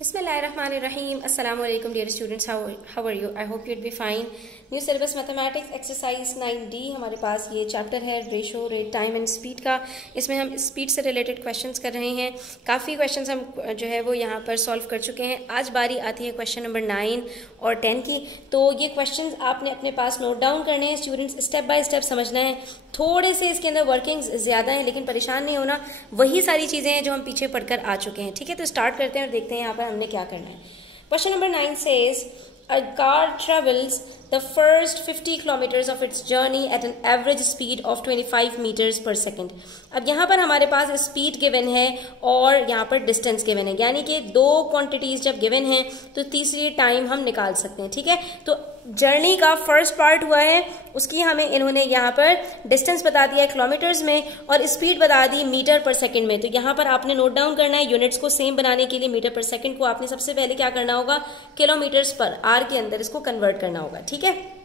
Bismillahirrahmanirrahim. Assalamu alaikum dear students. How are you? I hope you'd be fine. New syllabus mathematics exercise 9D हमारे पास ये chapter है ratio rate time and speed का। इसमें हम speed से related questions कर रहे हैं। काफ़ी क्वेश्चंस हम जो है वो यहाँ पर सॉल्व कर चुके हैं। आज बारी आती है क्वेश्चन नंबर 9 और 10 की। तो ये क्वेश्चंस आपने अपने पास नोट डाउन करने हैं स्टूडेंट्स, स्टेप बाय स्टेप समझना है। थोड़े से इसके अंदर वर्किंग्स ज़्यादा हैं, लेकिन परेशान नहीं होना, वही सारी चीज़ें हैं जो हम पीछे पढ़कर आ चुके हैं। ठीक है, तो स्टार्ट करते हैं और देखते हैं यहाँ पर हमने क्या करना है। Question number 9 says a car travels the first 50 kilometers of its journey at an average speed of 25 meters per second। अब यहाँ पर हमारे पास स्पीड गिवन है और यहाँ पर डिस्टेंस गिवन है, यानी कि दो क्वांटिटीज जब गिवन है तो तीसरी टाइम हम निकाल सकते हैं। ठीक है, तो जर्नी का फर्स्ट पार्ट हुआ है, उसकी हमें इन्होंने यहाँ पर डिस्टेंस बता दिया है किलोमीटर्स में और स्पीड बता दी मीटर पर सेकंड में। तो यहाँ पर आपने नोट डाउन करना है, यूनिट्स को सेम बनाने के लिए मीटर पर सेकंड को आपने सबसे पहले क्या करना होगा, किलोमीटर्स पर आर के अंदर इसको कन्वर्ट करना होगा। ठीक है,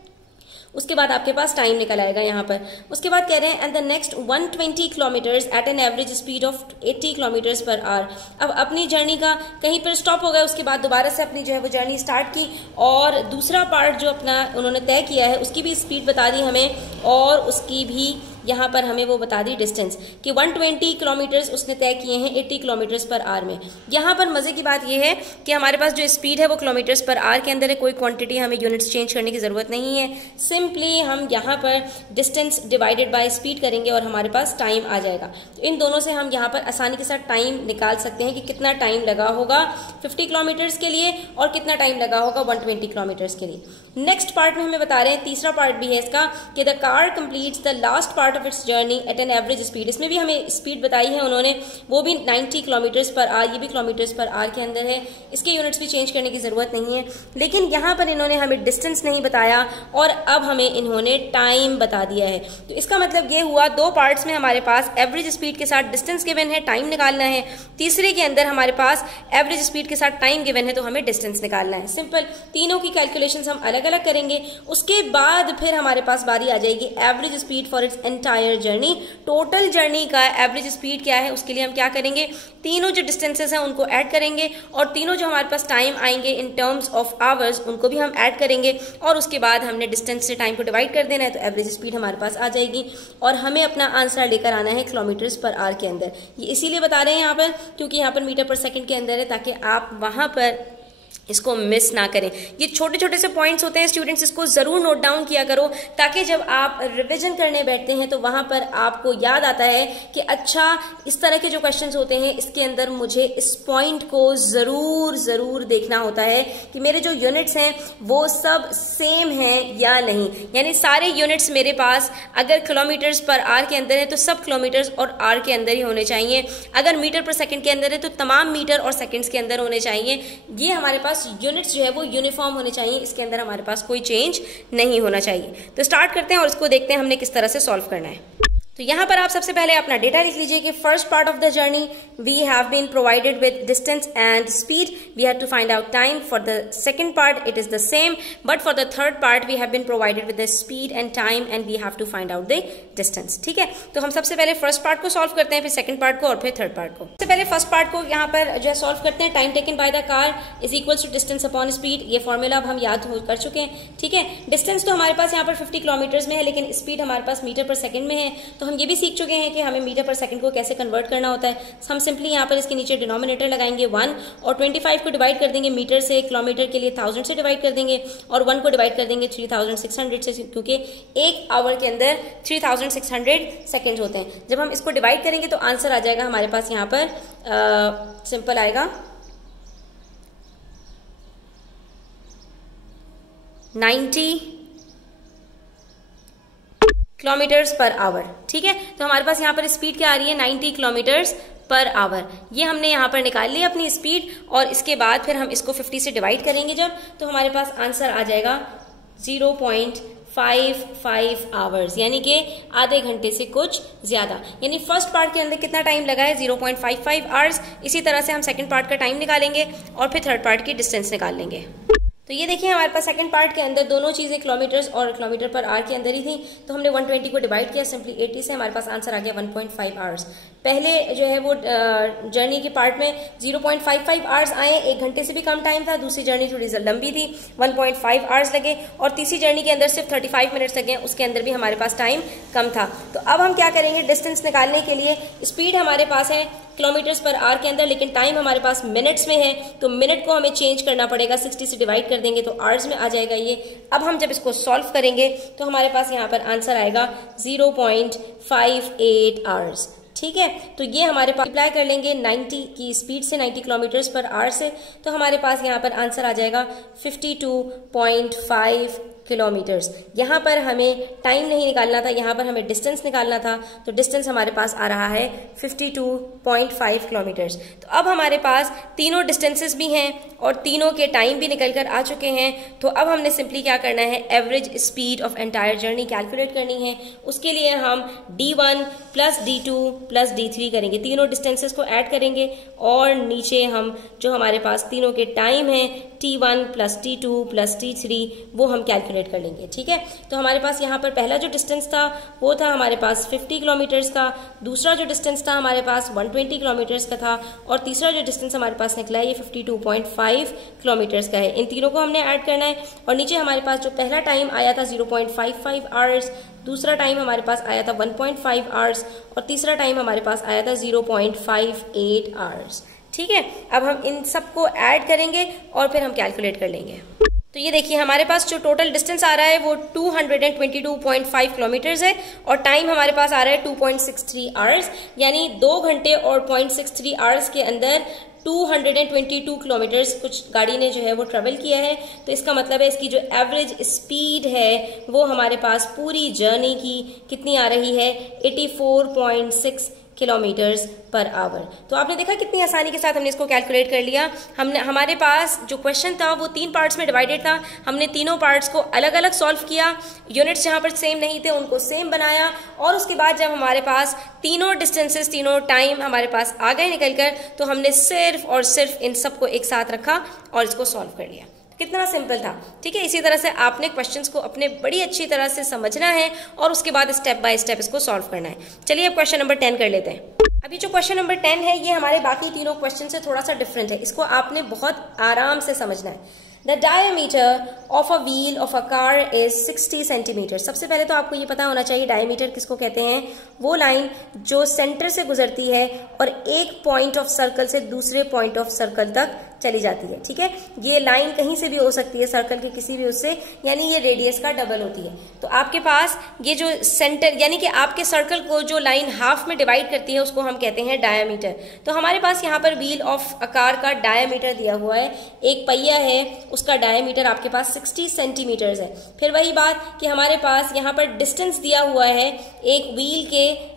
उसके बाद आपके पास टाइम निकल आएगा यहाँ पर। उसके बाद कह रहे हैं and the next 120 kilometres at an average speed of 80 kilometres per hour. अब अपनी जर्नी का कहीं पर स्टॉप हो गया, उसके बाद दोबारा से अपनी जो है वो जर्नी स्टार्ट की और दूसरा पार्ट जो अपना उन्होंने तय किया है उसकी भी स्पीड बता दी हमें और उसकी भी यहाँ पर हमें वो बता दी डिस्टेंस कि 120 किलोमीटर्स उसने तय किए हैं 80 किलोमीटर्स पर आवर में। यहाँ पर मजे की बात यह है कि हमारे पास जो स्पीड है वो किलोमीटर्स पर आवर के अंदर है, कोई क्वांटिटी हमें यूनिट्स चेंज करने की जरूरत नहीं है। सिंपली हम यहाँ पर डिस्टेंस डिवाइडेड बाय स्पीड करेंगे और हमारे पास टाइम आ जाएगा। तो इन दोनों से हम यहाँ पर आसानी के साथ टाइम निकाल सकते हैं कि कितना टाइम लगा होगा 50 किलोमीटर्स के लिए और कितना टाइम लगा होगा 120 किलोमीटर्स के लिए। नेक्स्ट पार्ट में हमें बता रहे हैं, तीसरा पार्ट भी है इसका कि the car completes the last part of its journey at an average speed. इसमें भी हमें स्पीड बताई है उन्होंने, वो भी 90 किलोमीटर्स पर आवर, ये भी किलोमीटर्स पर आवर के अंदर है, इसके यूनिट्स भी चेंज करने की जरूरत नहीं है। लेकिन यहाँ पर इन्होंने हमें डिस्टेंस नहीं बताया और अब हमें इन्होंने टाइम बता दिया है। तो इसका मतलब ये हुआ दो पार्ट्स में हमारे पास एवरेज स्पीड के साथ डिस्टेंस गिवन है, टाइम निकालना है। तीसरे के अंदर हमारे पास एवरेज स्पीड के साथ टाइम गिवन है तो हमें डिस्टेंस निकालना है। सिंपल, तीनों की कैलकुलेशंस हम अलग अलग करेंगे। उसके बाद फिर हमारे पास बारी आ जाएगी average speed for its entire journey. Total journey का एवरेज स्पीड क्या है उसके लिए हम क्या करेंगे, तीनों जो डिस्टेंसेस हैं उनको ऐड करेंगे और तीनों जो हमारे पास टाइम आएंगे इन टर्म्स ऑफ आवर्स उनको भी हम ऐड करेंगे और उसके बाद हमने डिस्टेंस से टाइम को डिवाइड कर देना है तो एवरेज स्पीड हमारे पास आ जाएगी और हमें अपना आंसर लेकर आना है किलोमीटर्स पर आवर के अंदर। ये इसीलिए बता रहे हैं यहाँ पर क्योंकि यहाँ पर मीटर पर सेकंड के अंदर है, ताकि आप वहां पर इसको मिस ना करें। ये छोटे छोटे से पॉइंट्स होते हैं स्टूडेंट्स, इसको जरूर नोट डाउन किया करो ताकि जब आप रिवीजन करने बैठते हैं तो वहां पर आपको याद आता है कि अच्छा इस तरह के जो क्वेश्चंस होते हैं इसके अंदर मुझे इस पॉइंट को जरूर जरूर देखना होता है कि मेरे जो यूनिट्स हैं वो सब सेम हैं या नहीं। यानी सारे यूनिट्स मेरे पास अगर किलोमीटर्स पर आवर के अंदर है तो सब किलोमीटर्स और आवर के अंदर ही होने चाहिए, अगर मीटर पर सेकेंड के अंदर है तो तमाम मीटर और सेकेंड्स के अंदर होने चाहिए। ये हमारे पास यूनिट्स जो है वो यूनिफॉर्म होने चाहिए, इसके अंदर हमारे पास कोई चेंज नहीं होना चाहिए। तो स्टार्ट करते हैं और इसको देखते हैं हमने किस तरह से सॉल्व करना है। तो यहाँ पर आप सबसे पहले अपना डेटा लिख लीजिए कि first part of the journey we have been provided with distance and speed, we have to find out time. For the second part it is the same, but for the third part we have been provided with the speed and time and we have to find out the distance. ठीक है, तो हम सबसे पहले first part को solve करते हैं, फिर सेकंड पार्ट को और फिर थर्ड पार्ट को। सबसे पहले फर्स्ट पार्ट को यहाँ पर जो है सॉल्व करते हैं। Time taken by the car is equal to distance upon speed, ये फॉर्मूला अब हम याद कर चुके हैं। ठीक है, डिस्टेंस तो हमारे पास यहाँ पर 50 किलोमीटर्स में है, लेकिन स्पीड हमारे पास मीटर पर सेकंड में है। तो हम ये भी सीख चुके हैं कि हमें मीटर पर सेकंड को कैसे कन्वर्ट करना होता है। हम सिंपली यहाँ पर इसके नीचे डिनोमिनेटर लगाएंगे 1 और 25 को डिवाइड कर देंगे मीटर से, किलोमीटर के लिए 1000 से डिवाइड कर देंगे और 1 को डिवाइड कर देंगे 3600 से, क्योंकि एक आवर के अंदर 3600 सेकेंड होते हैं। जब हम इसको डिवाइड करेंगे तो आंसर आ जाएगा हमारे पास यहाँ पर सिंपल आएगा 90 किलोमीटर्स पर आवर। ठीक है, तो हमारे पास यहाँ पर स्पीड क्या आ रही है 90 किलोमीटर्स पर आवर। ये हमने यहाँ पर निकाल ली अपनी स्पीड और इसके बाद फिर हम इसको 50 से डिवाइड करेंगे जब, तो हमारे पास आंसर आ जाएगा 0.55 आवर्स, यानी कि आधे घंटे से कुछ ज्यादा। यानी फर्स्ट पार्ट के अंदर कितना टाइम लगा है 0.55 आवर्स। इसी तरह से हम सेकंड पार्ट का टाइम निकालेंगे और फिर थर्ड पार्ट की डिस्टेंस निकाल लेंगे। तो ये देखिए हमारे पास सेकंड पार्ट के अंदर दोनों चीजें किलोमीटर्स और किलोमीटर पर आवर के अंदर ही थी, तो हमने 120 को डिवाइड किया सिंपली 80 से, हमारे पास आंसर आ गया 1.5 आवर्स। पहले जो है वो जर्नी के पार्ट में 0.55 आवर्स आए, 1 घंटे से भी कम टाइम था। दूसरी जर्नी थोड़ी लंबी थी, 1.5 आवर्स लगे, और तीसरी जर्नी के अंदर सिर्फ 35 मिनट्स लगे, उसके अंदर भी हमारे पास टाइम कम था। तो अब हम क्या करेंगे, डिस्टेंस निकालने के लिए स्पीड हमारे पास है किलोमीटर्स पर आवर के अंदर, लेकिन टाइम हमारे पास मिनट्स में है, तो मिनट को हमें चेंज करना पड़ेगा, 60 से डिवाइड कर देंगे तो आवर्स में आ जाएगा ये। अब हम जब इसको सॉल्व करेंगे तो हमारे पास यहाँ पर आंसर आएगा 0.58 आवर्स। ठीक है, तो ये हमारे पास अप्लाई कर लेंगे 90 की स्पीड से, 90 किलोमीटर्स पर आवर से, तो हमारे पास यहाँ पर आंसर आ जाएगा 52.5 किलोमीटर्स। यहाँ पर हमें टाइम नहीं निकालना था, यहाँ पर हमें डिस्टेंस निकालना था, तो डिस्टेंस हमारे पास आ रहा है 52.5 किलोमीटर्स। तो अब हमारे पास तीनों डिस्टेंसेस भी हैं और तीनों के टाइम भी निकल कर आ चुके हैं। तो अब हमने सिंपली क्या करना है, average speed of entire journey calculate करनी है। उसके लिए हम D1 plus D2 plus D3 करेंगे, तीनों डिस्टेंसेस को ऐड करेंगे, और नीचे हम जो हमारे पास तीनों के टाइम है T1 plus T2 plus T3 वो हम कैलकुलेट कर लेंगे। ठीक है, तो हमारे पास यहाँ पर पहला जो डिस्टेंस था वो था हमारे पास 50 किलोमीटर्स का, दूसरा जो डिस्टेंस था हमारे पास 120 किलोमीटर्स का था, और तीसरा जो डिस्टेंस हमारे पास निकला है ये 52.5 किलोमीटर्स का है। इन तीनों को हमने ऐड करना है, और नीचे हमारे पास जो पहला टाइम आया था 0.55 आवर्स, दूसरा टाइम हमारे पास आया था 1.5 आवर्स, और तीसरा टाइम हमारे पास आया था 0.58 आवर्स। ठीक है, अब हम इन सबको ऐड करेंगे और फिर हम कैलकुलेट कर लेंगे। तो ये देखिए हमारे पास जो टोटल डिस्टेंस आ रहा है वो 222.5 किलोमीटर्स है, और टाइम हमारे पास आ रहा है 2.63 आवर्स, यानी 2 घंटे और 0.63 आवर्स के अंदर 222 किलोमीटर्स कुछ गाड़ी ने जो है वो ट्रेवल किया है। तो इसका मतलब है इसकी जो एवरेज स्पीड है वो हमारे पास पूरी जर्नी की कितनी आ रही है, 84.6 किलोमीटर्स पर आवर। तो आपने देखा कितनी आसानी के साथ हमने इसको कैलकुलेट कर लिया। हमने हमारे पास जो क्वेश्चन था वो 3 पार्ट्स में डिवाइडेड था, हमने तीनों पार्ट्स को अलग अलग सॉल्व किया, यूनिट्स जहाँ पर सेम नहीं थे उनको सेम बनाया, और उसके बाद जब हमारे पास तीनों डिस्टेंसेस तीनों टाइम हमारे पास आ गए निकल कर, तो हमने सिर्फ और सिर्फ इन सबको एक साथ रखा और इसको सॉल्व कर लिया। कितना सिंपल था। ठीक है, इसी तरह से आपने क्वेश्चंस को अपने बड़ी अच्छी तरह से समझना है और उसके बाद स्टेप बाय स्टेप इसको सॉल्व करना है। चलिए अब क्वेश्चन नंबर 10 कर लेते हैं। अभी जो क्वेश्चन नंबर 10 है ये हमारे बाकी तीनों क्वेश्चन से थोड़ा सा डिफरेंट है, इसको आपने बहुत आराम से समझना है। The diameter of a wheel of a car is 60 centimetre. सबसे पहले तो आपको ये पता होना चाहिए डायमीटर किसको कहते हैं, वो लाइन जो सेंटर से गुजरती है और एक पॉइंट ऑफ सर्कल से दूसरे पॉइंट ऑफ सर्कल तक चली जाती है। ठीक है, ये लाइन कहीं से भी हो सकती है, सर्कल के किसी भी उससे, यानी ये रेडियस का डबल होती है। तो आपके पास ये जो सेंटर यानी कि आपके सर्कल को जो लाइन हाफ में डिवाइड करती है उसको हम कहते हैं डायमीटर। तो हमारे पास यहाँ पर व्हील ऑफ अ कार का डायमीटर दिया हुआ है, एक पहिया है उसका डायमीटर आपके पास 60 सेंटीमीटर्स है। फिर वही बात कि हमारे पास यहाँ पर डिस्टेंस दिया हुआ है एक व्हील के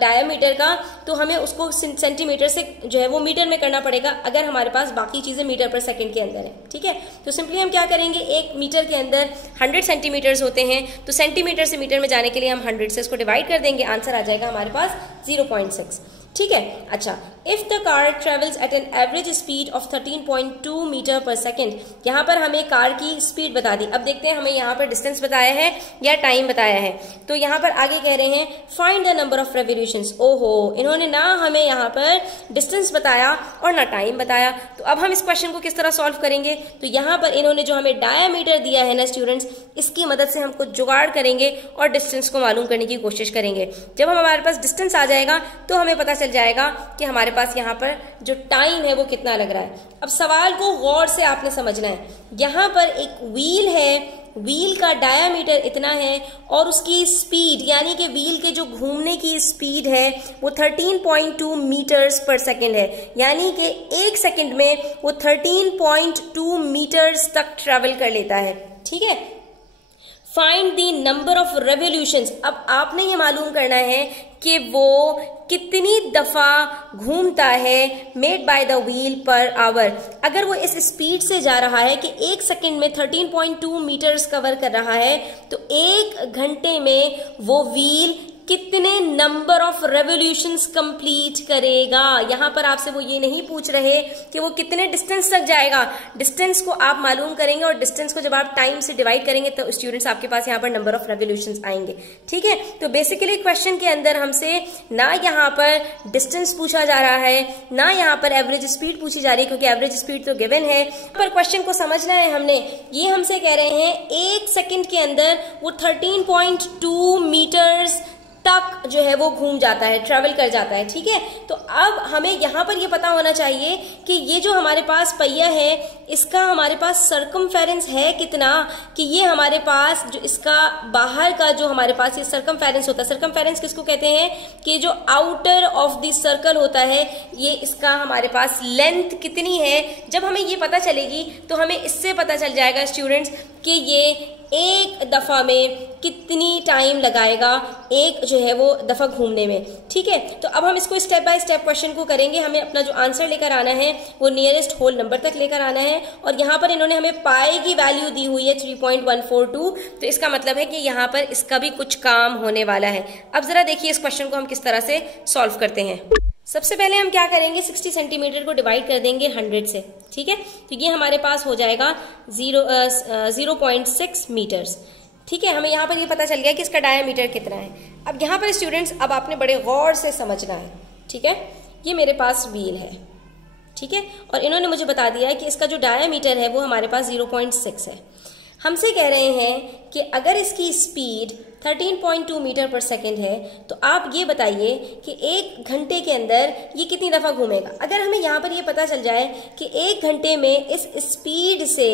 डायमीटर का, तो हमें उसको सेंटीमीटर से जो है वो मीटर में करना पड़ेगा अगर हमारे पास बाकी चीजें मीटर पर सेकंड के अंदर है। ठीक है, तो सिंपली हम क्या करेंगे, एक मीटर के अंदर 100 सेंटीमीटर्स होते हैं, तो सेंटीमीटर से मीटर में जाने के लिए हम 100 से इसको डिवाइड कर देंगे, आंसर आ जाएगा हमारे पास 0.6। ठीक है, अच्छा, if the car travels at an average speed of 13.2 metre per second, यहाँ पर हमें कार की स्पीड बता दी। अब देखते हैं हमें यहाँ पर डिस्टेंस बताया है या टाइम बताया है। तो यहाँ पर आगे कह रहे हैं find the number of revolutions. ओहो, इन्होंने ना हमें यहाँ पर डिस्टेंस बताया और ना टाइम बताया, तो अब हम इस क्वेश्चन को किस तरह सॉल्व करेंगे। तो यहाँ पर इन्होंने जो हमें डायमीटर दिया है ना स्टूडेंट्स, इसकी मदद से हम कुछ जुगाड़ करेंगे और डिस्टेंस को मालूम करने की कोशिश करेंगे। जब हमारे पास डिस्टेंस आ जाएगा तो हमें पता चल जाएगा कि हमारे पास यहाँ पर जो टाइम है वो कितना लग रहा है। अब सवाल को गौर से आपने समझना है, यहाँ पर एक व्हील है, व्हील का डायामीटर इतना है और उसकी स्पीड यानी कि व्हील के जो घूमने की स्पीड है वो 13.2 मीटर्स पर सेकेंड है, यानी कि एक सेकेंड में वो 13.2 मीटर्स तक ट्रेवल कर लेता है। ठीक है, find the number of revolutions. अब आपने ये मालूम करना है कि वो कितनी दफा घूमता है made by the wheel per hour. अगर वो इस स्पीड से जा रहा है कि एक सेकंड में 13.2 मीटर्स कवर कर रहा है, तो एक घंटे में वो व्हील कितने नंबर ऑफ रेवोल्यूशंस कंप्लीट करेगा। यहां पर आपसे वो ये नहीं पूछ रहे कि वो कितने डिस्टेंस तक जाएगा, डिस्टेंस को आप मालूम करेंगे और डिस्टेंस को जब आप टाइम से डिवाइड करेंगे तो स्टूडेंट्स आपके पास यहाँ पर नंबर ऑफ रेवोल्यूशंस आएंगे। ठीक है, तो बेसिकली क्वेश्चन के अंदर हमसे ना यहाँ पर डिस्टेंस पूछा जा रहा है, ना यहाँ पर एवरेज स्पीड पूछी जा रही है, क्योंकि एवरेज स्पीड तो गिवन है। पर क्वेश्चन को समझना है हमने, ये हमसे कह रहे हैं 1 सेकंड के अंदर वो 13.2 मीटर्स तक जो है वो घूम जाता है, ट्रेवल कर जाता है। ठीक है, तो अब हमें यहाँ पर ये पता होना चाहिए कि ये जो हमारे पास पहिया है इसका हमारे पास सर्कमफेरेंस है कितना, कि ये हमारे पास जो इसका बाहर का जो हमारे पास ये सर्कमफेरेंस होता है, सर्कमफेरेंस किसको कहते हैं कि जो आउटर ऑफ द सर्कल होता है, ये इसका हमारे पास लेंथ कितनी है। जब हमें ये पता चलेगी तो हमें इससे पता चल जाएगा स्टूडेंट्स कि ये एक दफा में कितनी टाइम लगाएगा एक जो है वो दफा घूमने में। ठीक है, तो अब हम इसको स्टेप बाय स्टेप क्वेश्चन को करेंगे। हमें अपना जो आंसर लेकर आना है वो नियरेस्ट होल नंबर तक लेकर आना है, और यहाँ पर इन्होंने हमें पाई की वैल्यू दी हुई है 3.142, तो इसका मतलब है कि यहाँ पर इसका भी कुछ काम होने वाला है। अब जरा देखिए इस क्वेश्चन को हम किस तरह से सॉल्व करते हैं। सबसे पहले हम क्या करेंगे, 60 सेंटीमीटर को डिवाइड कर देंगे 100 से। ठीक है, तो ये हमारे पास हो जाएगा 0.6 मीटर्स। ठीक है, हमें यहाँ पर ये पता चल गया कि इसका डायामीटर कितना है। अब यहाँ पर स्टूडेंट्स अब आपने बड़े गौर से समझना है। ठीक है, ये मेरे पास व्हील है। ठीक है, और इन्होंने मुझे बता दिया है कि इसका जो डायामीटर है वो हमारे पास 0.6 है। हमसे कह रहे हैं कि अगर इसकी स्पीड 13.2 मीटर पर सेकेंड है तो आप ये बताइए कि 1 घंटे के अंदर ये कितनी दफ़ा घूमेगा। अगर हमें यहाँ पर ये पता चल जाए कि 1 घंटे में इस स्पीड से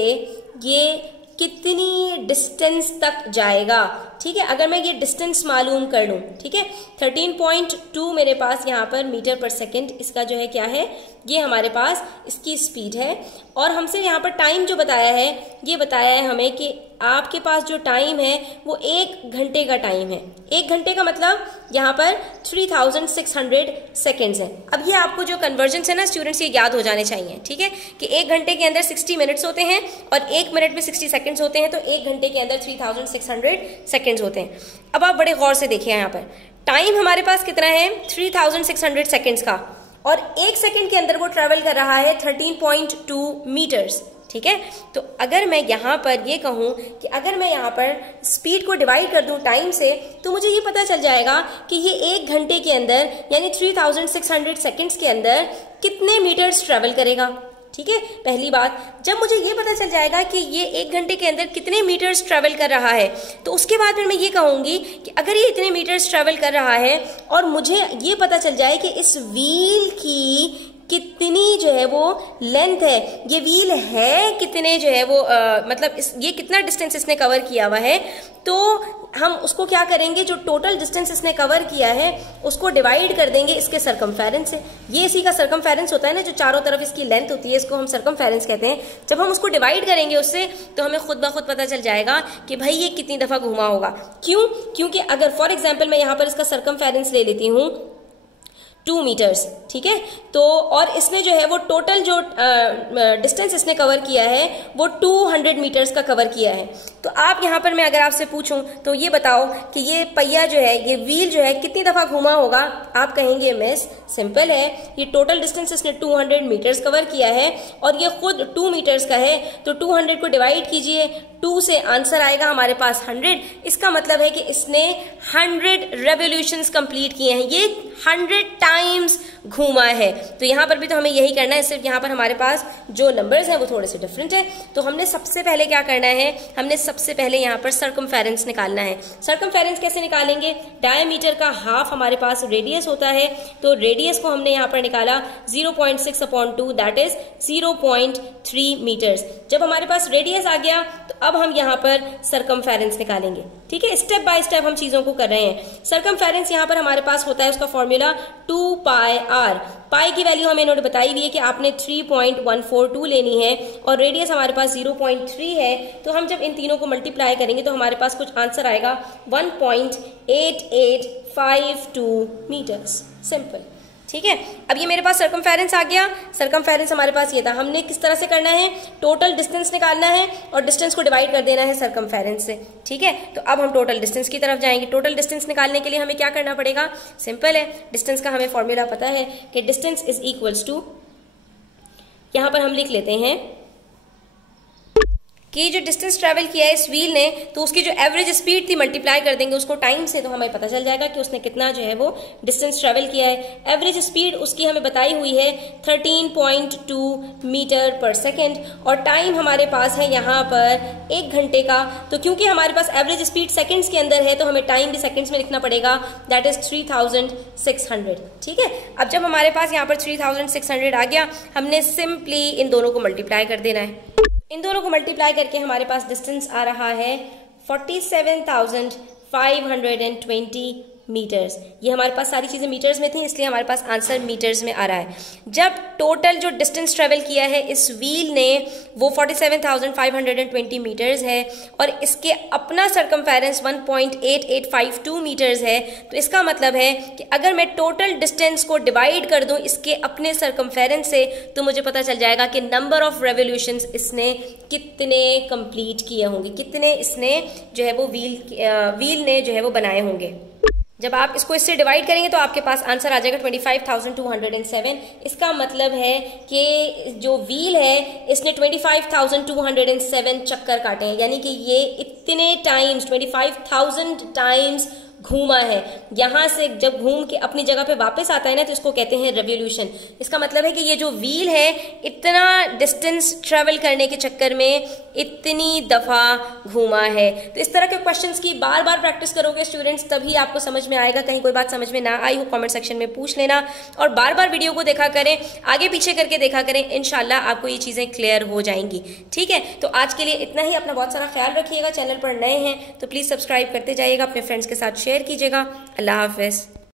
ये कितनी डिस्टेंस तक जाएगा। ठीक है, अगर मैं ये डिस्टेंस मालूम कर लूँ, ठीक है, 13.2 मेरे पास यहाँ पर मीटर पर सेकेंड इसका जो है क्या है, ये हमारे पास इसकी स्पीड है। और हमसे यहाँ पर टाइम जो बताया है, ये बताया है हमें कि आपके पास जो टाइम है वो 1 घंटे का टाइम है। 1 घंटे का मतलब यहाँ पर 3600 सेकेंड्स है। अब ये आपको जो कन्वर्जन है ना स्टूडेंट्स, ये याद हो जाने चाहिए। ठीक है, कि 1 घंटे के अंदर 60 मिनट्स होते हैं और 1 मिनट में 60 सेकेंड्स होते हैं, तो 1 घंटे के अंदर 3600 सेकेंड्स होते हैं। अब आप बड़े गौर से देखिए, यहाँ पर टाइम हमारे पास कितना है 3600 सेकेंड्स का, और 1 सेकेंड के अंदर वो ट्रेवल कर रहा है 13.2 मीटर्स। ठीक है, तो अगर मैं यहाँ पर ये कहूँ कि अगर मैं यहाँ पर स्पीड को डिवाइड कर दूँ टाइम से, तो मुझे ये पता चल जाएगा कि ये 1 घंटे के अंदर यानी 3600 सेकेंड्स के अंदर कितने मीटर्स ट्रेवल करेगा। ठीक है, पहली बात, जब मुझे ये पता चल जाएगा कि ये 1 घंटे के अंदर कितने मीटर्स ट्रेवल कर रहा है, तो उसके बाद में मैं ये कहूँगी कि अगर ये इतने मीटर्स ट्रेवल कर रहा है और मुझे ये पता चल जाए कि इस व्हील की कितनी जो है वो लेंथ है, ये व्हील है कितने जो है वो मतलब ये कितना डिस्टेंस इसने कवर किया हुआ है, तो हम उसको क्या करेंगे, जो टोटल डिस्टेंस इसने कवर किया है उसको डिवाइड कर देंगे इसके सर्कमफेरेंस से। ये इसी का सर्कमफेरेंस होता है ना, जो चारों तरफ इसकी लेंथ होती है, इसको हम सर्कमफेरेंस कहते हैं। जब हम उसको डिवाइड करेंगे उससे, तो हमें खुद ब खुद पता चल जाएगा कि भाई ये कितनी दफा घुमा होगा। क्यों? क्योंकि अगर फॉर एग्जाम्पल मैं यहाँ पर इसका सर्कमफेरेंस ले लेती हूँ 2 मीटर्स, ठीक है, तो और इसने जो है वो टोटल जो डिस्टेंस इसने कवर किया है वो 200 मीटर्स का कवर किया है। तो आप यहाँ पर मैं अगर आपसे पूछूं तो ये बताओ कि ये पहिया जो है, ये व्हील जो है कितनी दफा घुमा होगा। आप कहेंगे मिस सिंपल है, ये टोटल डिस्टेंस इसने 200 मीटर्स कवर किया है और ये खुद 2 मीटर्स का है, तो 200 को डिवाइड कीजिए 2 से, आंसर आएगा हमारे पास 100। इसका मतलब है कि इसने 100 रेवोल्यूशंस कंप्लीट किए हैं, ये 100 टाइम्स घूमा है। तो यहाँ पर भी तो हमें यही करना है, सिर्फ यहाँ पर हमारे पास जो नंबर्स हैं वो थोड़े से डिफरेंट है। तो हमने सबसे पहले क्या करना है, हमने सबसे पहले यहाँ पर सर्कमफेरेंस निकालना है। सर्कमफेरेंस कैसे निकालेंगे, डायमीटर का हाफ हमारे पास रेडियस होता है, तो रेडियस को हमने यहाँ पर निकाला 0.6/2 दैट इज 0.3 मीटर्स। जब हमारे पास रेडियस आ गया तो अब हम यहाँ पर सर्कमफेरेंस निकालेंगे। ठीक है, स्टेप बाय स्टेप हम चीजों को कर रहे हैं। सर्कमफेरेंस यहाँ पर हमारे पास होता है, उसका फॉर्मूला 2πr। पाई की वैल्यू हमें इन्होंने बताई हुई है कि आपने 3.142 लेनी है और रेडियस हमारे पास 0.3 है, तो हम जब इन तीनों को मल्टीप्लाई करेंगे तो हमारे पास कुछ आंसर आएगा 1.8852 मीटर्स। सिंपल। ठीक है। अब ये मेरे पास सर्कमफेरेंस आ गया। सर्कमफेरेंस हमारे पास ये था, हमने किस तरह से करना है, टोटल डिस्टेंस निकालना है और डिस्टेंस को डिवाइड कर देना है सर्कमफेरेंस से, ठीक है। तो अब हम टोटल डिस्टेंस की तरफ जाएंगे। टोटल डिस्टेंस निकालने के लिए हमें क्या करना पड़ेगा, सिंपल है, डिस्टेंस का हमें फॉर्मूला पता है कि डिस्टेंस इज इक्वल्स टू, यहां पर हम लिख लेते हैं कि जो डिस्टेंस ट्रैवल किया है इस व्हील ने, तो उसकी जो एवरेज स्पीड थी मल्टीप्लाई कर देंगे उसको टाइम से, तो हमें पता चल जाएगा कि उसने कितना जो है वो डिस्टेंस ट्रैवल किया है। एवरेज स्पीड उसकी हमें बताई हुई है 13.2 मीटर पर सेकेंड और टाइम हमारे पास है यहाँ पर 1 घंटे का। तो क्योंकि हमारे पास एवरेज स्पीड सेकेंड्स के अंदर है तो हमें टाइम भी सेकेंड्स में लिखना पड़ेगा, दैट इज 3600, ठीक है। अब जब हमारे पास यहाँ पर 3600 आ गया, हमने सिंपली इन दोनों को मल्टीप्लाई कर देना है। इन दोनों को मल्टीप्लाई करके हमारे पास डिस्टेंस आ रहा है 47,520 मीटर्स। ये हमारे पास सारी चीजें मीटर्स में थी, इसलिए हमारे पास आंसर मीटर्स में आ रहा है। जब टोटल जो डिस्टेंस ट्रेवल किया है इस व्हील ने वो 47,520 मीटर्स है और इसके अपना सर्कमफेरेंस 1.8852 मीटर्स है, तो इसका मतलब है कि अगर मैं टोटल डिस्टेंस को डिवाइड कर दूं इसके अपने सर्कमफेरेंस से, तो मुझे पता चल जाएगा कि नंबर ऑफ रेवोल्यूशंस इसने कितने कंप्लीट किए होंगे, कितने इसने जो है वो व्हील ने जो है वो बनाए होंगे। जब आप इसको इससे डिवाइड करेंगे तो आपके पास आंसर आ जाएगा 25,207। इसका मतलब है कि जो व्हील है इसने 25,207 चक्कर काटे हैं, यानी कि ये इतने टाइम्स 25,000 टाइम्स घूमा है। यहां से जब घूम के अपनी जगह पे वापस आता है ना, तो इसको कहते हैं रेवोल्यूशन। इसका मतलब है कि ये जो व्हील है इतना डिस्टेंस ट्रेवल करने के चक्कर में इतनी दफा घूमा है। तो इस तरह के क्वेश्चंस की बार बार प्रैक्टिस करोगे स्टूडेंट्स, तभी आपको समझ में आएगा। कहीं कोई बात समझ में ना आई हो कमेंट सेक्शन में पूछ लेना और बार बार वीडियो को देखा करें, आगे पीछे करके देखा करें, इंशाल्लाह आपको ये चीजें क्लियर हो जाएंगी, ठीक है। तो आज के लिए इतना ही। अपना बहुत सारा ख्याल रखिएगा। चैनल पर नए हैं तो प्लीज सब्सक्राइब करते जाइएगा, अपने फ्रेंड्स के साथ शेयर कीजिएगा। अल्लाह हाफिज।